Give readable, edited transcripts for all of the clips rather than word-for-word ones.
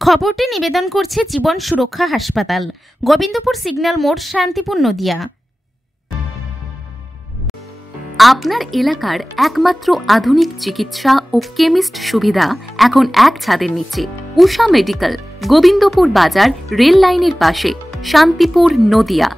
খবরটি নিবেদন করছে জীবন সুরক্ষা হাসপাতাল, গোবিন্দপুর সিগন্যাল মোড়, শান্তিপুর, নদিয়া। আপনার এলাকার একমাত্র আধুনিক চিকিৎসা ও কেমিস্ট সুবিধা এখন এক ছাদের নিচে। উষা মেডিকেল, গোবিন্দপুর বাজার, রেল লাইনের পাশে, শান্তিপুর, নদিয়া।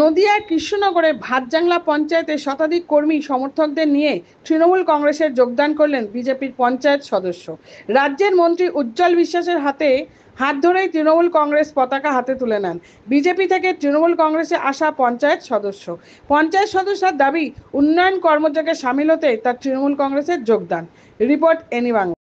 নদিয়ার কৃষ্ণনগরে ভাতজাংলা পঞ্চায়েতে শতাধিক কর্মী সমর্থকদের নিয়ে তৃণমূল কংগ্রেসের যোগদান করলেন বিজেপির পঞ্চায়েত সদস্য। রাজ্যের মন্ত্রী উজ্জ্বল বিশ্বাসের হাত ধরেই তৃণমূল কংগ্রেস পতাকা হাতে তুলে নেন বিজেপি থেকে তৃণমূল কংগ্রেসে আসা পঞ্চায়েত সদস্য। পঞ্চায়েত সদস্যের দাবি, উন্নয়ন কর্মযোগে সামিল হতে তার তৃণমূল কংগ্রেসের যোগদান। Report any Bangla.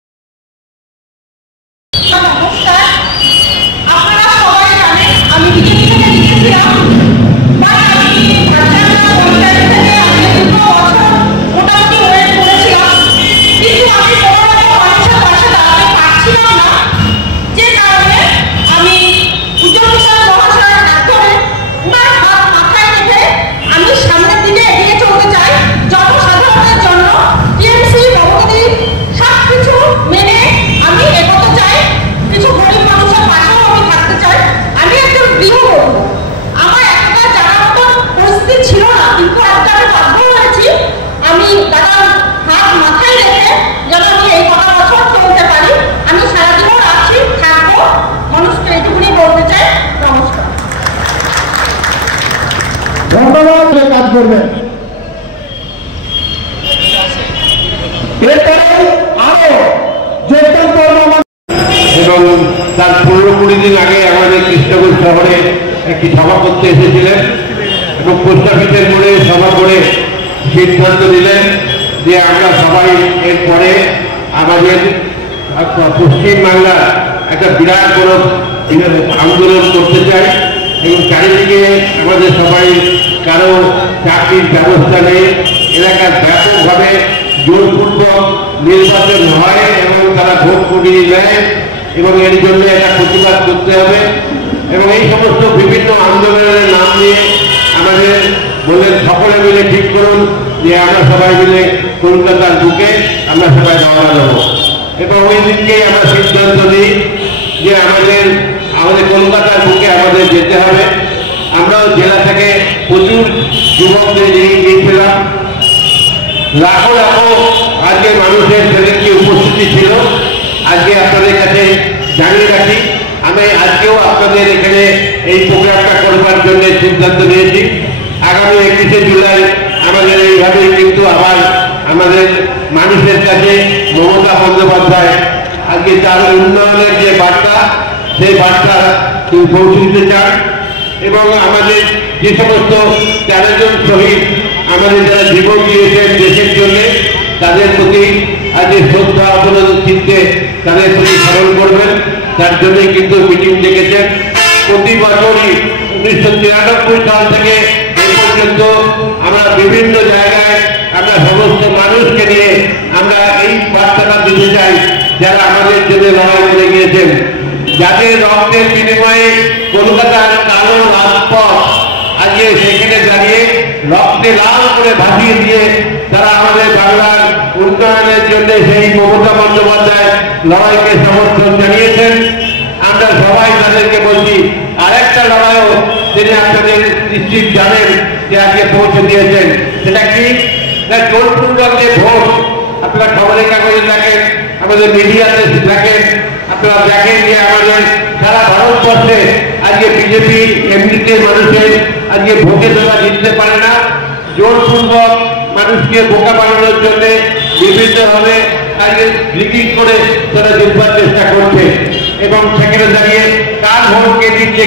ধন্যবাদ কাজ করবেন। এবং তার 15-20 দিন আগে আমাদের কৃষ্ণনগর শহরে একটি সভা করতে এসেছিলেন এবং পোস্ট অফিসের মোড়ে সভা করে সিদ্ধান্ত নিলেন যে আমরা সবাই এরপরে আমাদের পশ্চিমবাংলার একটা বিরাট বড় আন্দোলন করতে চাই এবং চারিদিকে আমাদের সবাই কারো চাকরির ব্যবস্থা নেই, এলাকার ব্যাপকভাবে জোরপূর্বক নির্বাচন হয় এবং তারা ভোট করিয়ে নেয় এবং এর জন্য একটা প্রতিবাদ করতে হবে এবং এই সমস্ত বিভিন্ন আন্দোলনের নাম নিয়ে আমাদের বললেন সকলে মিলে ঠিক করুন যে আমরা সবাই মিলে কলকাতার বুকে আমরা সবাই রওনা দেব এবং ওই দিনকেই আমরা সিদ্ধান্ত নিই যে আমাদের কলকাতার বুকে আমাদের যেতে হবে। আমরাও জেলা থেকে প্রচুর যুবকদের নিয়ে গিয়েছিলাম, লাখো লাখো আজকে মানুষের সেদিনকে উপস্থিতি ছিল। আজকে আপনাদের কাছে জানিয়ে রাখি, আমি আজকেও আপনাদের এখানে এই প্রোগ্রামটা করবার জন্য সিদ্ধান্ত নিয়েছি। আগামী 21শে জুলাই আমাদের এইভাবেই কিন্তু আবার আমাদের মানুষের কাছে মমতা বন্দ্যোপাধ্যায় আজকে তার উন্নয়নের যে বার্তা, সেই বার্তা তিনি পৌঁছে দিতে চান এবং আমাদের যে সমস্ত 13 জন শহীদ আমাদের যারা জীবন দিয়েছেন দেশের জন্য, তাদের প্রতি আজ শ্রদ্ধা অবনত চিত্তে তাদের প্রতি স্মরণ করবেন, তার জন্যই কিন্তু মিটিং ডেকেছেন। প্রতি বছরই 1993 সাল থেকে এই পর্যন্ত আমরা বিভিন্ন জায়গায় আমরা সমস্ত মানুষকে নিয়ে আমরা এই বার্তাটা দিতে চাই যারা আমাদের জন্য লড়াই করে গিয়েছেন, যাদের রক্তের বিনিময়ে কলকাতার কালো রাজপথ আজকে সেখানে দাঁড়িয়ে রক্তে লাল করে ভাসিয়ে দিয়ে তারা আমাদের বাংলার উন্নয়নের জন্য সেই মমতা বন্দ্যোপাধ্যায় লড়াইকে সমর্থন জানিয়েছেন। আমরা সবাই তাদেরকে বলছি আরেকটা লড়াইও তিনি আপনাদের নিশ্চিত জানেন যে আজকে পৌঁছে দিয়েছেন। সেটা কি না, জোরপূর্বক যে ভোট আপনারা খবরের কাগজে দেখেন, আমাদের মিডিয়াতে দেখেন, আপনারা দেখেন যে আমাদের সারা ভারতবর্ষে আজকে বিজেপি এমনিতে মানুষের আজকে ভোটে তারা জিততে পারে না। জোরপূর্বক মানুষকে বোকা বানানোর জন্য বিভিন্নভাবে আজকে লিকিং করে তারা জিতবার চেষ্টা করছে এবং সেখানে দাঁড়িয়ে কার ভোটকে দিচ্ছে